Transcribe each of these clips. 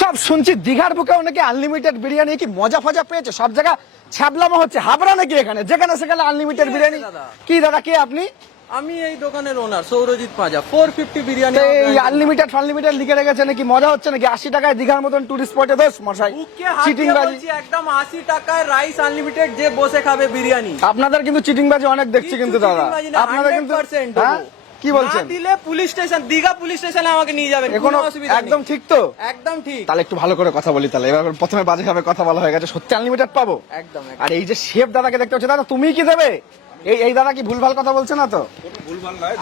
সব শুনছি দীঘার বুকেও নাকি আনলিমিটেড বিরিয়ানি, কি মজা ফজা পেয়েছে? সব জায়গা ছ্যাবলামো হচ্ছে, হাবড়া নাকি এখানে যেখানে সেখানে আনলিমিটেড বিরিয়ানি। কি দাদা, কে আপনি? আমি এই দোকানের ওনার সৌরজিৎ পাঁজা। 450 বিরিয়ানি। এই আনলিমিটেড ফানলিমিটেড লিখে রেখেছে নাকি? মজা হচ্ছে নাকি? 80 টাকায় দীঘার মতন টুরিস্ট স্পটে দোষ মশাই, চিটিং বাজি একদম 80 টাকায় রাইস আনলিমিটেড, যে বসে খাবে বিরিয়ানি। আপনাদের কিন্তু চিটিং বাজি অনেক দেখছি কিন্তু দাদা, আপনাদের কিন্তু কি বলছেন? দিলে পুলিশ স্টেশন, দীঘা পুলিশ স্টেশনে আমাকে নিয়ে যাবেন, কোনো অসুবিধা নেই। একদম ঠিক তো? একদম ঠিক। তাহলে একটু ভালো করে কথা বলি। তাহলে এবার প্রথমে বাজে ভাবে কথা বলা হয়ে গেছে, সত্যি আনলিমিটেড পাবো? একদম। আর এই যে শেফ দাদাকে দেখতে হচ্ছে, দাদা তুমি কি দেবে? এই দাদা কি ভুলভাল কথা বলছে না তো? ভুলভাল নয়,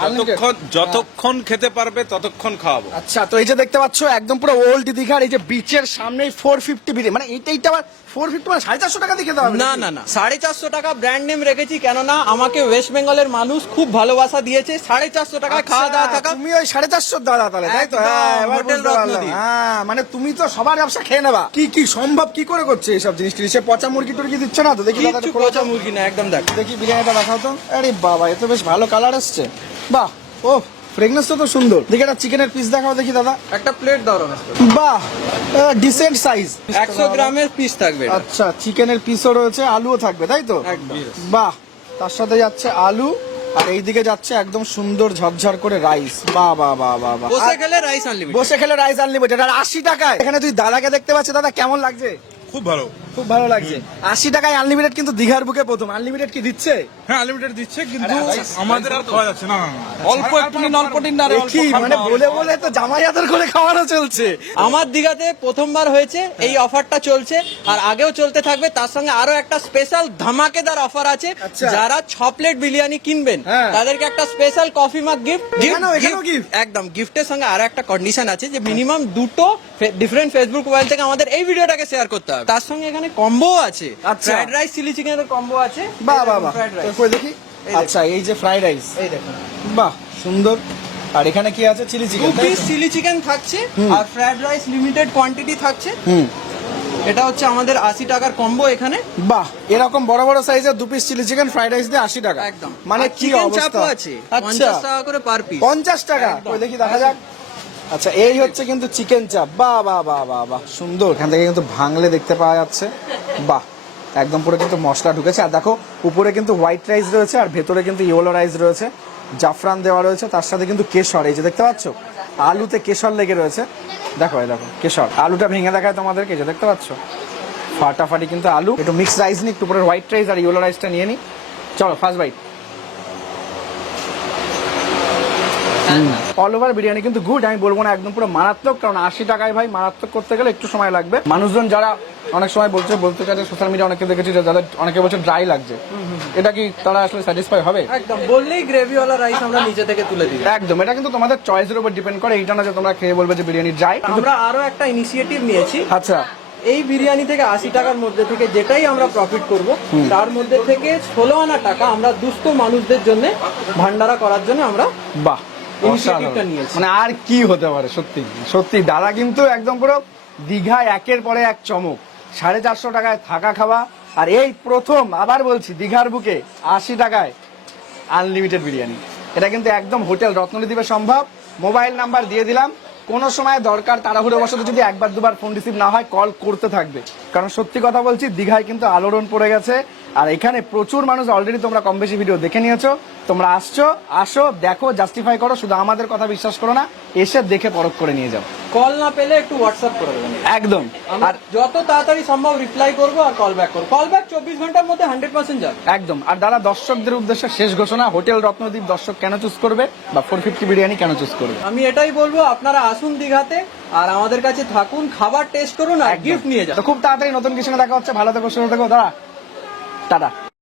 যতক্ষণ খেতে পারবে ততক্ষণ খাওয়াবো। আচ্ছা, তো এই যে দেখতে পাচ্ছ একদম পুরো ওল্ড দীঘার এই যে বিচের সামনেই 450 বিরিয়ানি, মানে এইটা আবার 450 মানে 450 টাকা দিয়ে খেতে হবে? না না না, 450 টাকা ব্র্যান্ড নেম রেখেছি, কেননা আমাকে ওয়েস্ট বেঙ্গলের মানুষ খুব ভালোবাসা দিয়েছে। 450 টাকায় খাওয়া দাওয়া থাকা। তুমি ওই 450 দাদা তাহলে, তাই তো? হোটেল রত্নদ্বীপ। হ্যাঁ, মানে তুমি তো সবার ব্যবসা খেয়ে নেবা। কি সম্ভব কি করে করছে এইসব জিনিস? সে পচা মুরগি টুরগি দিচ্ছে না তো? দেখি কিছু পচা মুরগি না, একদম দেখ। দেখি বিরিয়ানিটা দেখাও তো। আরে বাবা, এ তো বেশ ভালো কালার আসছে। বাহ, ও ফ্রেগনেন্সটা তো সুন্দর। দেখি একটা চিকেনের পিস দেখাও দেখি দাদা। একটা প্লেট দাও রমেশ। বাহ, ডিসেন্ট সাইজ। 100 গ্রামের পিস থাকবে। আচ্ছা, চিকেনের পিসও রয়েছে, আলুও থাকবে, তাই তো? একদম। বাহ, তার সাথে যাচ্ছে আলু, আর এইদিকে যাচ্ছে একদম সুন্দর ঝরঝর করে রাইস। বাহ বাহ বাহ বাহ বাহ। বসে খেলে রাইস আনলিমিটেড। বসে খেলে রাইস আনলিমিটেড, আর 80 টাকায়। এখানে তুই দাদাকে দেখতে পাচ্ছিস, দাদা কেমন লাগছে? খুব ভালো, খুব ভালো লাগছে। 80 টাকায় আনলিমিটেড, কিন্তু দীঘার বুকে প্রথম। আনলিমিটেড কি দিচ্ছে? হ্যাঁ আনলিমিটেড দিচ্ছে, কিন্তু আমাদের আর খাওয়া যাচ্ছে না। অল্প একটু নিন, অল্প দিন না। কি মানে বলে বলে তো জামাই আদর করে খাওয়ানো চলছে। আমার দীঘাতে প্রথমবার হয়েছে, এই অফারটা চলছে আর আগেও চলতে থাকবে। তার সঙ্গে আরো একটা স্পেশাল ধামাকেদার অফার আছে। আচ্ছা। যারা 6 প্লেট বিরিয়ানি কিনবেন তাদেরকে একটা স্পেশাল কফি মাগ গিফট। একদম গিফটের সঙ্গে আরো একটা কন্ডিশন আছে, যে মিনিমাম দুটো ডিফারেন্ট ফেসবুক প্রোফাইল থেকে আমাদের এই ভিডিওটাকে শেয়ার করতে হবে। তার সঙ্গে এখানে কম্বো আছে, ফ্রাইড রাইস চিলি চিকেনের কম্বো আছে। বাহ বাহ বাহ, কই দেখি। আচ্ছা, এই যে ফ্রাইড রাইস, এই দেখুন, বাহ সুন্দর। আর এখানে কি আছে? Chilli chicken. 2 piece chilli chicken থাকছে, আর ফ্রাইড রাইস লিমিটেড কোয়ান্টিটি থাকছে। এটা হচ্ছে আমাদের 80 টাকার কম্বো এখানে। বাহ, এরকম বড় বড় সাইজের 2 piece chilli chicken fried rice দিয়ে 80 টাকা। একদম। মানে কি অবস্থা আছে? আচ্ছা, 50 টাকা করে পার পিস। 50 টাকা। ওই দেখি দেখা যাক। আচ্ছা, এই হচ্ছে কিন্তু চিকেন চাপ। বাহ বাহ বাহ বাহ বাহ, সুন্দর। এখান থেকে কিন্তু ভাঙলে দেখতে পাওয়া যাচ্ছে। বাহ, একদম পুরো কিন্তু মশলা ঢুকেছে। আর দেখো উপরে কিন্তু হোয়াইট রাইস রয়েছে, আর ভেতরে কিন্তু ইয়েলো রাইস রয়েছে, জাফরান দেওয়া রয়েছে, তার সাথে কিন্তু কেশর। এই যে দেখতে পাচ্ছ আলুতে কেশর লেগে রয়েছে। দেখো, এই দেখো কেশর। আলুটা ভেঙে দেখায় তোমাদেরকে, যে দেখতে পাচ্ছ ফাটাফাটি কিন্তু আলু। একটু মিক্স রাইস নি, একটু উপরে হোয়াইট রাইস আর ইয়েলো রাইসটা নিয়ে নি। চলো first bite. All over biryani কিন্তু গুড, আমি বলবো না একদম পুরো মারাত্মক, কারণ 80 টাকায় ভাই মারাত্মক করতে গেলে একটু সময় লাগবে। মানুষজন যারা অনেক সময় বলতে চাইছে, সোশ্যাল মিডিয়া অনেকে দেখেছি যে যাদের অনেকে বলছে ড্রাই লাগছে, এটা কি তারা আসলে স্যাটিসফাই হবে? একদম, বললেই গ্রেভিওয়ালা রাইস আমরা নিচে থেকে তুলে দিই। একদম, এটা কিন্তু তোমাদের চয়েসের উপর ডিপেন্ড করে। এইটা না যে তোমরা খেয়ে বলবে যে বিরিয়ানি ড্রাই। আমরা আরো একটা ইনিশিয়েটিভ নিয়েছি। আচ্ছা, এই বিরিয়ানি থেকে 80 টাকার মধ্যে থেকে যেটাই আমরা প্রফিট করব, তার মধ্যে থেকে 16 আনা টাকা আমরা দুস্থ মানুষদের জন্য ভান্ডারা করার জন্য আমরা বাহ ইনিশিয়েটিভটা নিয়েছি। মানে আর কি হতে পারে? সত্যি সত্যি দাদা কিন্তু একদম পুরো দীঘায় একের পরে এক চমক। 450 টাকায় থাকা খাওয়া, আর এই প্রথম, আবার বলছি, দীঘার বুকে 80 টাকায় আনলিমিটেড বিরিয়ানি। এটা কিন্তু একদম হোটেল রত্নদ্বীপে সম্ভব। মোবাইল নাম্বার দিয়ে দিলাম, কোনো সময় দরকার তাড়াহুড়ো বশত যদি একবার দুবার ফোন রিসিভ না হয়, কল করতে থাকবে। কারণ সত্যি কথা বলছি, দীঘায় কিন্তু আলোড়ন পড়ে গেছে, আর এখানে প্রচুর মানুষ অলরেডি, তোমরা কম বেশি ভিডিও দেখে নিয়েছো। তোমরা আসো দেখো, জাস্টিফাই করো, শুধু আমাদের কথা বিশ্বাস করো না, এসে দেখে পরখ করে নিয়ে যাও। কল না পেলে একটু হোয়াটসঅ্যাপ করে দেবেন। একদম, আর যত তাড়াতাড়ি সম্ভব রিপ্লাই করবো আর কল ব্যাক করবো। কল ব্যাক 24 ঘন্টার মধ্যে 100% যাবে। একদম। আর দাদা, দর্শকদের উদ্দেশ্যে শেষ ঘোষণা, হোটেল রত্নদ্বীপ দর্শক কেন চুজ করবে, বা 450 বিরিয়ানি কেন চুজ করবে? আমি এটাই বলবো, আপনারা আসুন দীঘাতে, আর আমাদের কাছে থাকুন, খাবার টেস্ট করুন, আর গিফট নিয়ে যান। তো খুব তাড়াতাড়ি নতুন কিছু দেখা হচ্ছে। ভালো থেকো, সুস্থ থেকো দাদা, টাটা।